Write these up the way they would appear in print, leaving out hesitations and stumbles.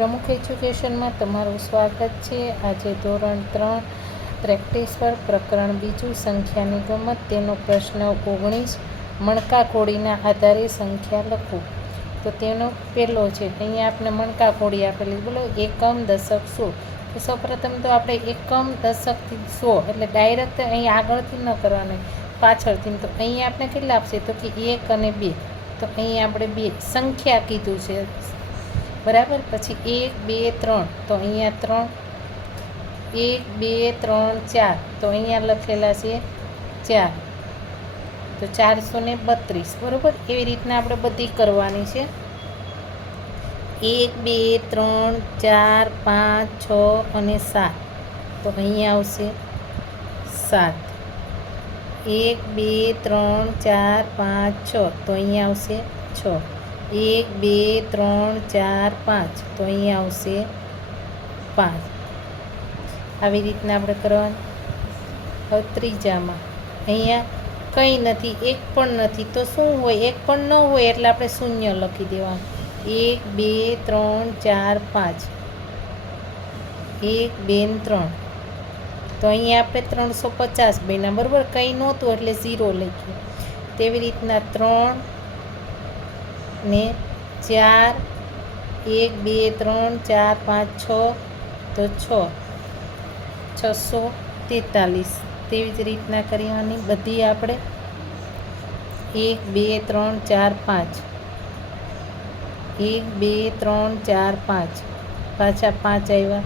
પ્રમુખ એજ્યુકેશનમાં તમારું સ્વાગત છે। આજે ધોરણ 3 પ્રેક્ટિસ પર પ્રકરણ બીજું સંખ્યાની ગમત તેનો પ્રશ્ન 19 મણકા કોડીના આધારે સંખ્યા લખો। તો તેનો પહેલો છે, અહીંયા આપણે મણકા કોડી આપેલી, બોલો એકમ દશક સો। તો સૌપ્રથમ તો આપણે એકમ દશકથી 100 એટલે ડાયરેક્ટ અહીંયા આગળથી ન કરવાના, પાછળથી। તો અહીંયા આપણે કેટલા આપશે તો કે 1 અને 2, તો અહીંયા આપણે 2 સંખ્યા કીધું છે, બરાબર। પછી 1 2 3, તો અહીંયા 3, 1 2 3 4, તો અહીંયા લખેલા છે 4, તો 432, બરાબર। એવી રીતના આપણે બધી કરવાની છે। 1 2 3 4 5 6 અને 7, તો અહીંયા આવશે 7। 1 2 3 4 5 6, તો અહીંયા આવશે 6। 1 2 3 4 5, તો અહીંયા આવશે 5। આવી રીતના આપણે કરવાનું। હવે ત્રીજામાં અહીંયા કંઈ નથી, એક પણ નથી, તો શું હોય, એક પણ ન હોય એટલે આપણે શૂન્ય લખી દેવાનું। 1 2 3 4 5, 1 2 3, તો અહીંયા આપણે 350 બન્યા, બરાબર। કંઈ નહોતું એટલે 0 લખ્યું। તેવી રીતના 3 ને 4, 1 2 3 4 5 6, તો 643। તેવી જ રીતના કરવાની બધી આપણે 1 2 3 4 5, 1 2 3 4 5, પાછા 5 આવ્યા,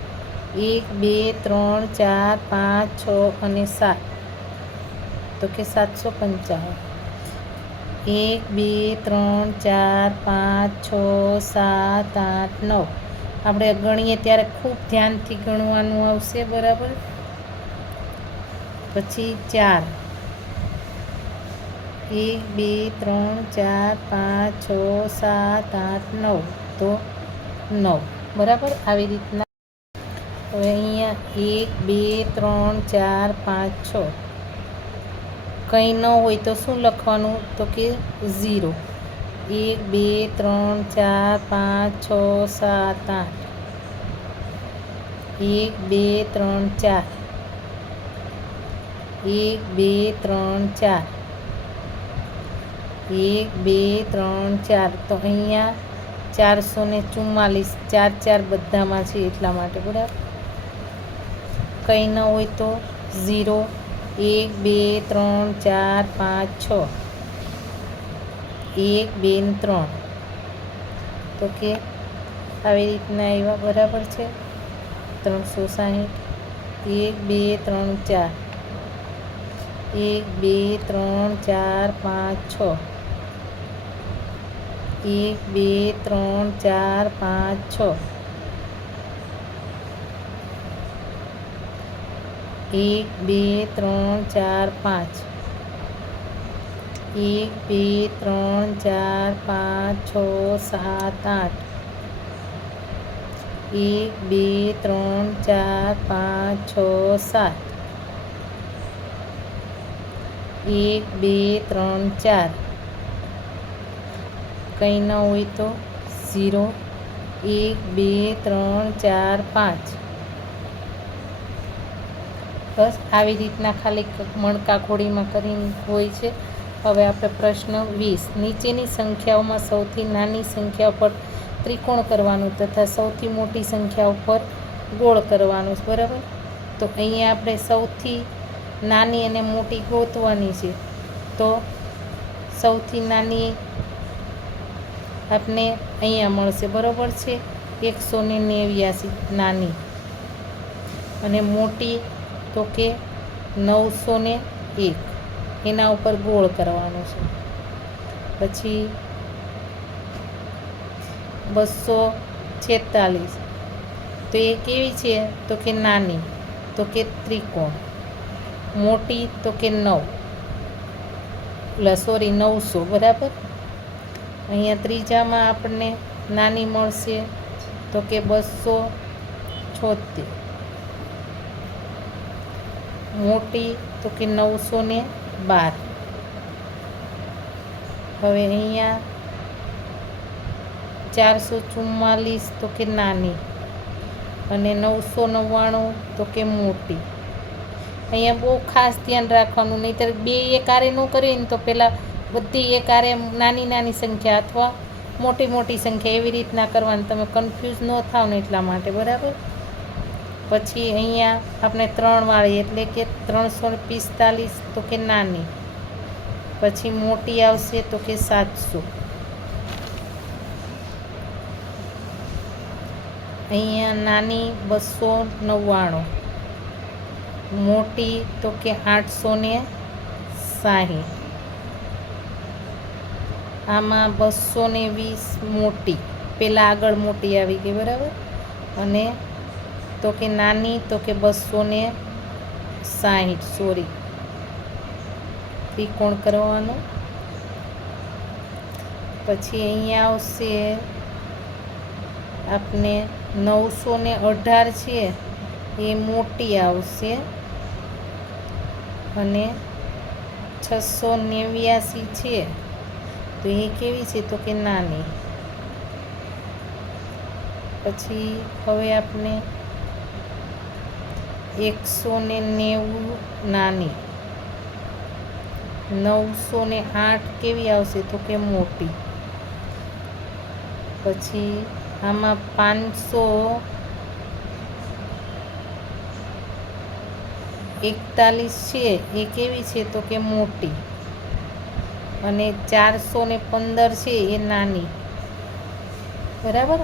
1 2 3 4 5 6 અને 7, તો કે 755। 1 2 3 4 5 6 7 8 9, આપણે ગણીએ ત્યારે ખૂબ ધ્યાનથી ગણવાનું આવશે, બરાબર। પછી 4, 1 2 3 4 5 6 7 8 9, તો 9, બરાબર। આવી રીતના હવે અહીંયા 1 2 3 4 5 6, કંઈ ન હોય તો શું લખવાનું તો કે 0। 1 2 3 4 5 6 7 8, 1 2 3 4, 1 2 3 4, 1 2 3 4, તો અહીંયા 444, 4 4 બધામાં છે એટલા માટે, બરાબર। કંઈ ન હોય તો 0। 1 2 3 4 5 6, 1 2 3, તો કે આવી રીતના આવ્યા, બરાબર છે। 360, 1 2 3 4, 1 2 3 4 5 6, 1 2 3 4 5 6, 1 2 3 4 5, 1 2 3 4 5 6 7 8, 1 2 3 4 5 6 7, 1 2 3 4, કંઈ ન હોય તો 0। 1 2 3 4 5, બસ આવી રીતના ખાલી મણકા ખોડીમાં કરીને હોય છે। હવે આપણે પ્રશ્ન 20, નીચેની સંખ્યાઓમાં સૌથી નાની સંખ્યા પર ત્રિકોણ કરવાનું તથા સૌથી મોટી સંખ્યા ઉપર ગોળ કરવાનું, બરાબર। તો અહીંયા આપણે સૌથી નાની અને મોટી ગોતવાની છે, તો સૌથી નાની આપને અહીંયા મળશે, બરાબર છે, 189 નાની, અને મોટી તો કે 901, એના ઉપર ગોળ કરવાનો છે। પછી 246, તો એ કેવી છે તો કે નાની, તો કે ત્રિકોણ, મોટી તો કે 900, બરાબર। અહીંયા ત્રીજામાં આપણને નાની મળશે તો કે 276, મોટી તો કે 912। હવે અહીંયા 444 તો કે નાની અને 999 તો કે મોટી. અહીંયા બહુ ખાસ ધ્યાન રાખવાનું, નહીંતર બે એકારે ન કરીએ ને તો પહેલાં બધી એકારે નાની નાની સંખ્યા અથવા મોટી મોટી સંખ્યા એવી રીતના કરવાની, તમે કન્ફ્યુઝ ન થાવ ને એટલા માટે, બરાબર. પછી અહીંયા આપણે 3 વાળી એટલે કે 345 તો કે નાની, પછી મોટી આવશે તો કે 700. અહીંયા નાની 299, મોટી તો કે 860. આમાં 220 મોટી, પહેલાં આગળ મોટી આવી ગઈ, બરાબર. અને તો કે નાની તો કે 260, સોરી, ત્રિકોણ કરવાનો. પછી અહીંયા આવશે આપણે 918 છે એ મોટી આવશે અને 689 છે તો એ કેવી છે તો કે નાની. પછી હવે આપણે 190 નાની, 908 કેવી આવશે તો કે મોટી. પછી આમાં 541 છે એ કેવી છે તો કે મોટી અને 415 છે એ નાની, બરાબર.